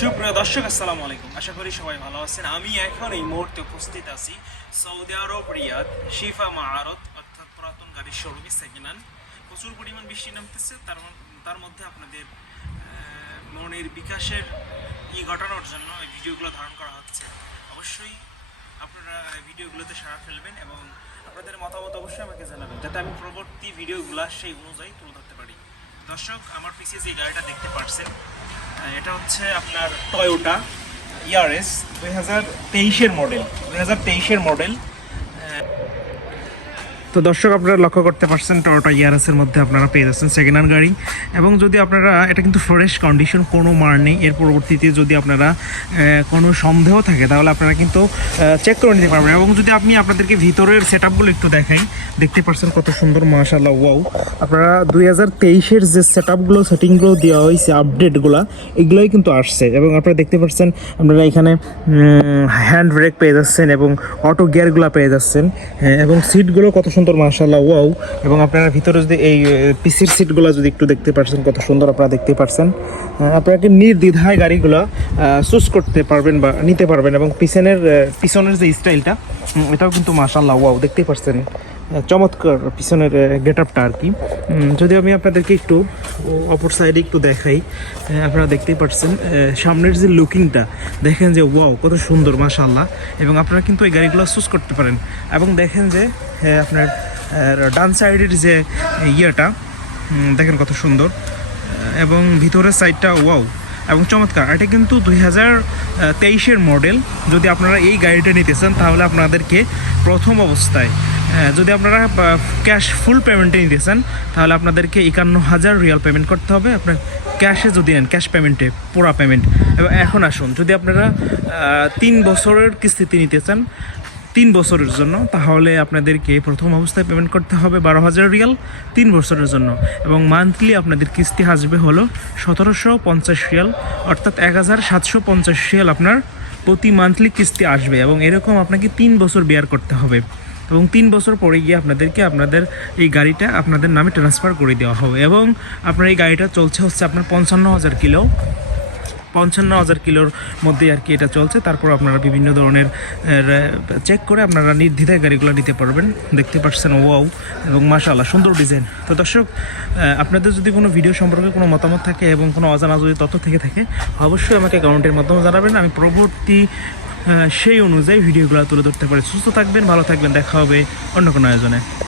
সুপ্রিয় দর্শক আসসালামু আলাইকুম। আশা করি সবাই ভালো আছেন। আমি এখন এই মুহূর্তে উপস্থিত আছি সৌদি আরব রিয়াদ শিফা মাহারত অর্থাৎ পুরাতন গাড়ির শোরুমে সেকেন্ড প্রচুর পরিমাণ বৃষ্টি নামতেছে। তার তার মধ্যে আপনাদের মনের বিকাশের ই ঘটানোর জন্য এই ভিডিওগুলো ধারণ করা হচ্ছে। অবশ্যই আপনারা ভিডিওগুলোতে সারা ফেলবেন এবং আপনাদের মতামত অবশ্যই আমাকে জানাবেন যাতে আমি পরবর্তী ভিডিওগুলো সেই অনুযায়ী তুলে ধরতে পারি। দর্শক আমার পিছিয়ে যে গাড়িটা দেখতে পাচ্ছেন আহ, এটা হচ্ছে আপনার টয়োটা ইয়ারএস দুই হাজার তেইশের মডেল দুই হাজার তেইশের মডেল তো দর্শক আপনারা লক্ষ্য করতে পারছেন টয়োটা ইয়ারএসের মধ্যে আপনারা পেয়ে যাচ্ছেন সেকেন্ড হ্যান্ড গাড়ি। এবং যদি আপনারা এটা কিন্তু ফ্রেশ কন্ডিশন কোনো মার নেই। এর পরবর্তীতে যদি আপনারা কোনো সন্দেহ থাকে তাহলে আপনারা কিন্তু চেক করে নিতে পারবেন। এবং যদি আমি আপনাদেরকে ভিতরের সেট আপগুলো একটু দেখাই দেখতে পাচ্ছেন কত সুন্দর মাশাল্লাহ ওয়াও আপনারা দুই হাজার তেইশের যে সেট আপগুলো সেটিংগুলো দেওয়া হয়েছে আপডেটগুলো এগুলোই কিন্তু আসছে। এবং আপনারা দেখতে পাচ্ছেন আপনারা এখানে হ্যান্ড ব্রেক পেয়ে যাচ্ছেন এবং অটো গিয়ারগুলো পেয়ে যাচ্ছেন। হ্যাঁ, এবং সিটগুলো কত সুন্দর মার্শাল্লাহ ওয়াও। এবং আপনারা ভিতরে যদি এই পিসির সিটগুলো যদি একটু দেখতে পারছেন কত সুন্দর আপনারা দেখতে পারছেন। আপনাকে নির্দ্বিধায় গাড়িগুলো চুজ করতে পারবেন বা নিতে পারবেন এবং পিছনের পিছনের যে স্টাইলটা এটাও কিন্তু মার্শাল্লাহ ওয়াও দেখতে পাচ্ছেন আহ, চমৎকার পিছনের গেট আপটা আর কি। যদি আমি আপনাদেরকে একটু অপর সাইডে একটু দেখাই আপনারা দেখতেই পাচ্ছেন সামনের যে লুকিংটা, দেখেন যে ওয়াও কত সুন্দর মাশাল্লাহ এবং আপনারা কিন্তু এই গাড়িগুলো চুজ করতে পারেন। এবং দেখেন যে আপনার ডান সাইডের যে ইয়েটা দেখেন কত সুন্দর। এবং ভিতরের সাইডটা ওয়াও এবং চমৎকার, এটা কিন্তু দুই হাজার তেইশের মডেল যদি আপনারা এই গাড়িটা নিতে চান, তাহলে আপনাদেরকে প্রথম অবস্থায় যদি আপনারা ক্যাশ ফুল পেমেন্টে নিতে চান, তাহলে আপনাদেরকে একান্ন হাজার রিয়াল পেমেন্ট করতে হবে। আপনার ক্যাশে যদি নেন ক্যাশ পেমেন্টে পুরা পেমেন্ট এবং এখন আসুন, যদি আপনারা তিন বছরের কিস্তিতে নিতে চান, তিন বছরের জন্য, তাহলে আপনাদেরকে প্রথম অবস্থায় পেমেন্ট করতে হবে বারো হাজার রিয়াল তিন বছরের জন্য। এবং মান্থলি আপনাদের কিস্তি আসবে হলো সতেরোশো পঞ্চাশ রিয়াল অর্থাৎ এক হাজার সাতশো পঞ্চাশ রিয়াল আপনার প্রতি মান্থলি কিস্তি আসবে। এবং এরকম আপনাকে তিন বছর বিয়ার করতে হবে। এবং তিন বছর পরে গিয়ে আপনাদেরকে আপনাদের এই গাড়িটা আপনাদের নামে ট্রান্সফার করে দেওয়া হবে। এবং আপনার এই গাড়িটা চলছে হচ্ছে আপনার পঞ্চান্ন হাজার কিলো। পঞ্চান্ন হাজার কিলোর মধ্যে আর কি এটা চলছে। তারপর আপনারা বিভিন্ন ধরনের চেক করে আপনারা নির্দ্বিধায় গাড়িগুলো নিতে পারবেন। দেখতে পাচ্ছেন ওয়াও এবং মাশাআল্লাহ, সুন্দর ডিজাইন তো দর্শক আপনাদের যদি কোনো ভিডিও সম্পর্কে কোনো মতামত থাকে এবং কোনো অজানা যদি তথ্য থেকে থাকে, অবশ্যই আমাকে কমেন্টের মাধ্যমে জানাবেন। আমি পরবর্তী সেই অনুযায়ী ভিডিওগুলো তুলে ধরতে পারি। সুস্থ থাকবেন, ভালো থাকবেন, দেখা হবে অন্য কোনো আয়োজনে।